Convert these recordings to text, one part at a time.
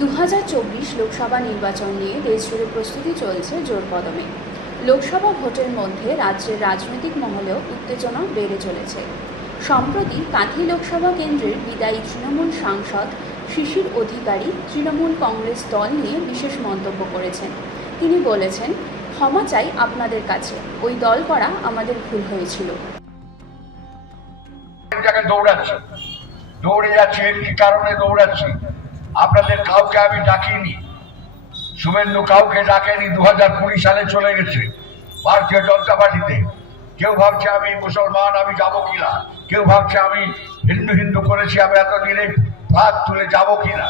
দু লোকসভা নির্বাচন নিয়ে দেশজুড়ে প্রস্তুতি চলছে জোর কদমে। লোকসভা ভোটের মধ্যে রাজ্যের রাজনৈতিক মহলেও উত্তেজনা বেড়ে চলেছে। সম্প্রতি কাঁথি লোকসভা কেন্দ্রের বিদায়ী তৃণমূল সাংসদ শিশির অধিকারী তৃণমূল কংগ্রেস দল নিয়ে বিশেষ মন্তব্য করেছেন। তিনি বলেছেন, ক্ষমা চাই আপনাদের কাছে, ওই দল করা আমাদের ভুল হয়েছিল। দৌড়াচ্ছি। দৌড়ে যাচ্ছি কি কারণে দৌড়াচ্ছি? আপনাদের কাউকে আমি ডাকিনি। শুভেন্দু কাউকে ডাকেনি দু হাজার কুড়ি সালে চলে গেছে ভারতীয় জনতা পার্টিতে। কেউ ভাবছে আমি মুসলমান, আমি যাব কিনা? কেউ ভাবছে আমি হিন্দু হিন্দু করেছি, আমি এতদিনে ভাত তুলে যাব কিনা?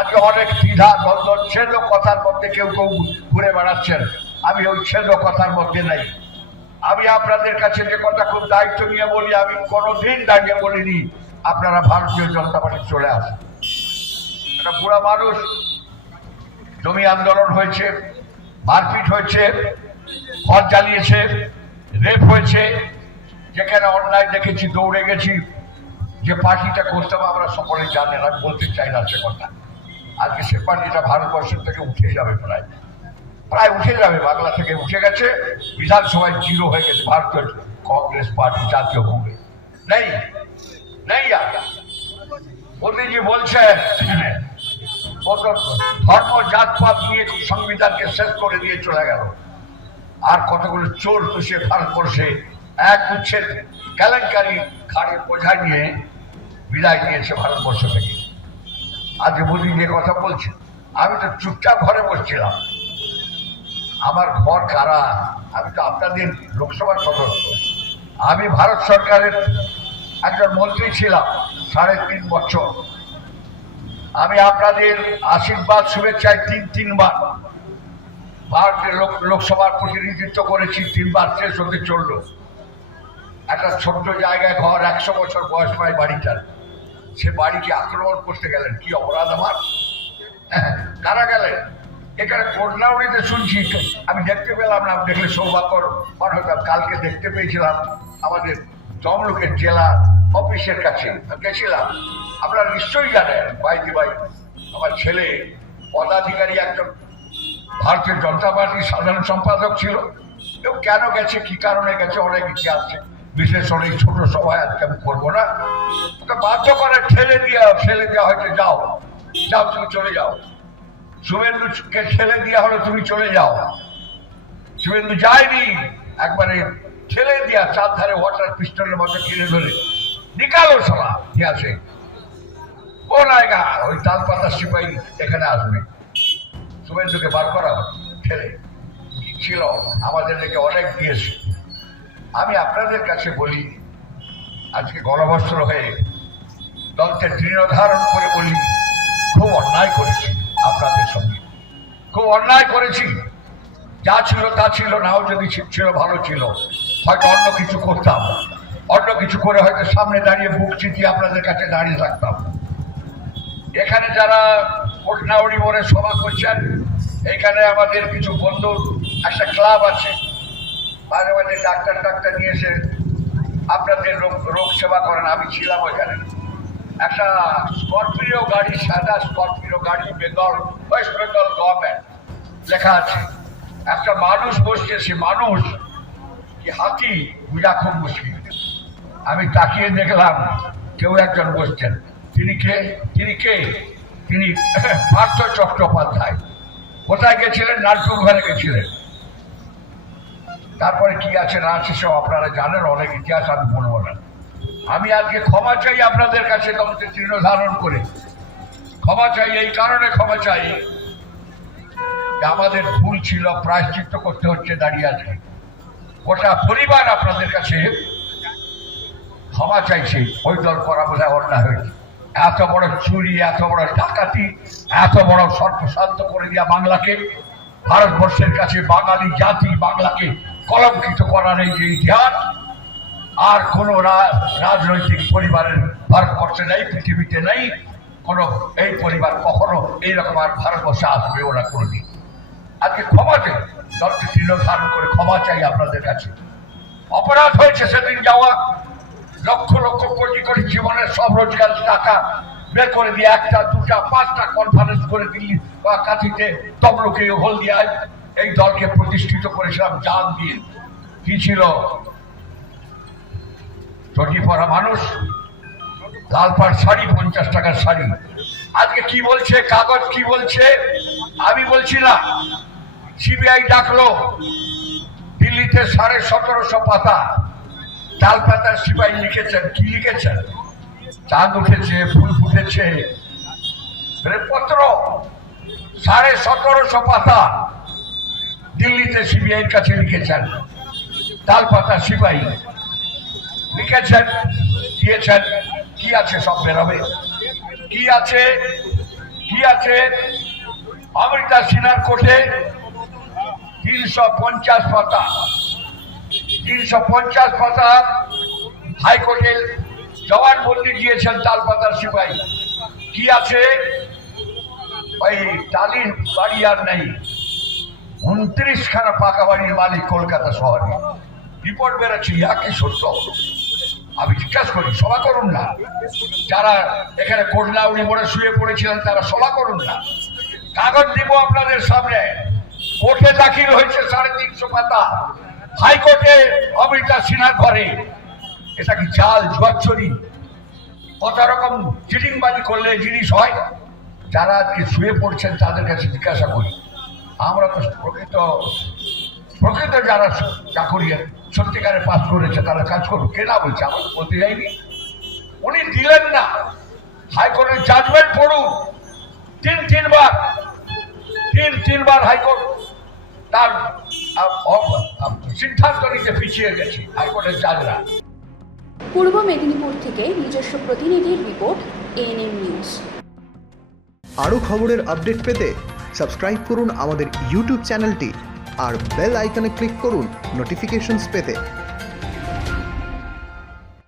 আজকে অনেক দ্বিধা, দ্বন্দ্ব, ছেদ কথার মধ্যে কেউ কেউ ঘুরে বেড়াচ্ছেন। আমি ওই ছেদ কথার মধ্যে নাই। আমি আপনাদের কাছে যে কথা খুব দায়িত্ব নিয়ে বলি, আমি কোনোদিন দাঁড়িয়ে বলিনি, আপনারা ভারতীয় জনতা পার্টি চলে আসুন। একটা বুড়া মানুষ, জমি আন্দোলন হয়েছে, মারপিট হয়েছে, ঘর জ্বালিয়েছে, রেপ হয়েছে, যেখানে অন্যায় দেখেছি, দৌড়ে গেছি, যে পার্টিটা করতাম আমরা সকলেই জানেন আমি বলতে চাই না সে কথা। আজকে সে পার্টিটা ভারতবর্ষের থেকে উঠে যাবে প্রায়। প্রায় উঠে যাবে, বাংলা থেকে উঠে গেছে, বিধানসভায় জিরো হয়ে গেছে, ভারতীয় কংগ্রেস পার্টি, জাতীয় কংগ্রেস। নেই নেই আর। মোদীজি বলছেন কত ধর্ম জাতপাত নিয়ে সংবিধানকে শেষ করে দিয়ে চলে গেল। আর কতগুলো চোর পুষে ভারতবর্ষে এক উচ্ছেদ কেলেঙ্কারি খাড়ে বোঝা নিয়ে বিদায় নিয়েছে ভারতবর্ষ থেকে। আজকে মোদী যে কথা বলছে, আমি তো চুপচাপ ঘরে বসছিলাম। আমার ঘর কারা? আমি তো আপনাদের লোকসভার সদস্য। আমি ভারত সরকারের একজন মন্ত্রী ছিলাম, সাড়ে তিন বছর। আমি আপনাদের আশীর্বাদ শুভেচ্ছায় তিন, তিনবার। ভারতের লোক, লোকসভার প্রতিনিধিত্ব করেছি, তিনবার শেষ হতে চলল। একটা ছোট্ট জায়গায় ঘর, একশো বছর বয়স প্রায় বাড়িটার। সে বাড়িকে আক্রমণ করতে গেলেন। কি অপরাধ আমার? কারা গেলেন? এখানে কন্যাউড়িতে শুনছি, আমি দেখতে পেলাম না দেখলে সৌভাগ্যর মনে হতাম কালকে দেখতে পেয়েছিলাম আমাদের তমলুকের জেলা অফিসের কাছে। গেছিলাম। আপনারা নিশ্চয়ই জানেন বাইদি ভাই, আমার ছেলে পদাধিকারী একজন ভারতীয় জনতা পার্টির সাধারণ সম্পাদক ছিল। কেউ কেন গেছে, কি কারণে গেছে, অনেক ইতিহাস বিশ্লেষণ এই ছোট সভায় আজকে আমি করব না। ওকে বাধ্য করে ঠেলে দিয়ে, ঠেলে দেওয়া হয়তো যাও যাও, তুমি চলে যাও। শুভেন্দুকে ঠেলে দেওয়া হলো, তুমি চলে যাও। শুভেন্দু যায়নি, একবারে ঠেলে দেওয়া চার ধারে ওয়াটার পিস্টলের মতো কিনে ধরে। নিকালো সলা ইতিহাসে। ও নায়গা ওই তাল পাতা সিপাহী এখানে আসবে। শুভেন্দুকে বার করা ঠেলে ছিল, আমাদের দিকে অনেক দিয়েছে। আমি আপনাদের কাছে বলি, আজকে গণবস্ত্র হয়ে দলকে দৃঢ় ধারণ করে বলি, খুব অন্যায় করেছি আপনাদের সঙ্গে। খুব অন্যায় করেছি। যা ছিল তা ছিল, নাও যদি ছিল, ভালো ছিল। হয়তো অন্য কিছু করতাম। অন্য কিছু করে হয়তো সামনে দাঁড়িয়ে বুক চিতিয়ে আপনাদের কাছে দাঁড়িয়ে থাকতাম। এখানে যারা কোটনাউড়ি মোড়ে সভা করছেন, এখানে আমাদের কিছু বন্ধুর একটা ক্লাব আছে। মাঝে মাঝে ডাক্তার ডাক্তার নিয়ে এসে আপনাদের রোগ রোগ সেবা করেন। আমি ছিলাম ওইখানে। একটা স্করপিও গাড়ি, সাদা স্করপিও গাড়ি, বেঙ্গল, ওয়েস্ট বেঙ্গল গভর্নমেন্ট লেখা আছে। একটা মানুষ বসছে, সে মানুষ কি হাতি? বুঝা খুব মুশকিল। আমি তাকিয়ে দেখলাম, কেউ একজন বসছেন। তিনি কে? তিনি কে? তিনি পার্থ চট্টোপাধ্যায়। কোথায় গেছিলেন? নাট্যুর ঘরে গেছিলেন। তারপরে কি আছে না আছে সব আপনারা জানেন, অনেক ইতিহাস আমি বলব না। আমি আজকে ক্ষমা চাই আপনাদের কাছে তোমাকে তৃণ ধারণ করে। ক্ষমা চাই, এই কারণে ক্ষমা চাই। আমাদের ভুল ছিল, প্রায়শ্চিত্ত করতে হচ্ছে, দাঁড়িয়ে আছে। গোটা পরিবার আপনাদের কাছে ক্ষমা চাইছে, ওই দল করা বোধহয় অন্যায় হয়েছে। এত বড় চুরি, এত বড় ডাকাতি, এত বড় সর্বশান্ত করে দেওয়া বাংলাকে, ভারতবর্ষের কাছে বাঙালি জাতি বাংলাকে কলঙ্কিত করার এই যে ইতিহাস, আর কোন রাজনৈতিক পরিবারের ভারতবর্ষে নেই, পৃথিবীতে নেই, কোন এই পরিবার কখনো এইরকম আর ভারতবর্ষে আসবে ওরা কোনোদিন। আজকে ক্ষমা চাই, দলকে দৃঢ় ধারণ করে ক্ষমা চাই আপনাদের কাছে। অপরাধ হয়েছে সেদিন যাওয়া লক্ষ লক্ষ কোটি কোটি জীবনের সব রোজগার টাকা বের করে দিয়ে একটা, দুটা, পাঁচটা কনফারেন্স করে দিল্লি বা কাঁথিতে তমলুকে হলদিয়ায় এই দলকে প্রতিষ্ঠিত করেছিলাম জান দিয়ে। কি ছিল? চটি পরা মানুষ, লাল পাড় শাড়ি, পঞ্চাশ টাকার শাড়ি। আজকে কি বলছে, কাগজ কি বলছে? আমি বলছি না। সিবিআই ডাকলো, দিল্লিতে সাড়ে সতেরোশো পাতা। তাল পাতার সিপাই লিখেছেন, কি লিখেছেন? চাঁদ উঠেছে, ফুল ফুটেছে। পত্র, সাড়ে সতেরোশো পাতা দিল্লিতে সিবিআইয়ের কাছে লিখেছেন তাল পাতা সিপাই। লিখেছেন, দিয়েছেন, কি আছে সব বেরোবে? কি আছে? কি আছে? অমৃতা সিনহার কোর্টে তিনশো পঞ্চাশ পাতা। তিনশো পঞ্চাশ পাতা হাইকোর্টে জবানবন্দি দিয়েছেন তাল পাতার সিপাই কি আছে? ওই টালির বাড়ি আর নেই। উনত্রিশ খানা পাকা বাড়ির মালিক কলকাতা শহরে। রিপোর্ট বেরোচ্ছে কি সত্য। আমি জিজ্ঞাসা করি, সভা করুন না। যারা এখানে কন্যাউড়ি মোড়ে শুয়ে পড়েছিলেন, তারা সভা করুন না। কাগজ দিব আপনাদের সামনে। কোর্টে দাখিল হয়েছে সাড়ে তিনশো পাতা। হাইকোর্টে অমৃতা সিনহার ঘরে এটা কি চাল জুয়াচ্ছরি কত রকম চিটিংবাজি করলে জিনিস হয়? যারা আজকে শুয়ে পড়ছেন তাদের কাছে জিজ্ঞাসা করি। আমরা তো প্রকৃত প্রকৃত যারা চাকরি সত্যিকারে পাস করেছে, তারা কাজ করুক। কে না বলছে? আমরা বলতে যাইনি উনি দিলেন না। হাইকোর্টের জাজমেন্ট পড়ুন। তিন, তিনবার তিন, তিনবার হাইকোর্ট তার সিদ্ধান্ত নিতে পিছিয়ে গেছে হাইকোর্টের জাজরা পূর্ব মেদিনীপুর থেকে নিজস্ব প্রতিনিধির রিপোর্ট এএনএম নিউজ। আরও খবরের আপডেট পেতে সাবস্ক্রাইব করুন আমাদের ইউটিউব চ্যানেলটি আর বেল আইকনে ক্লিক করুন নোটিফিকেশনস পেতে।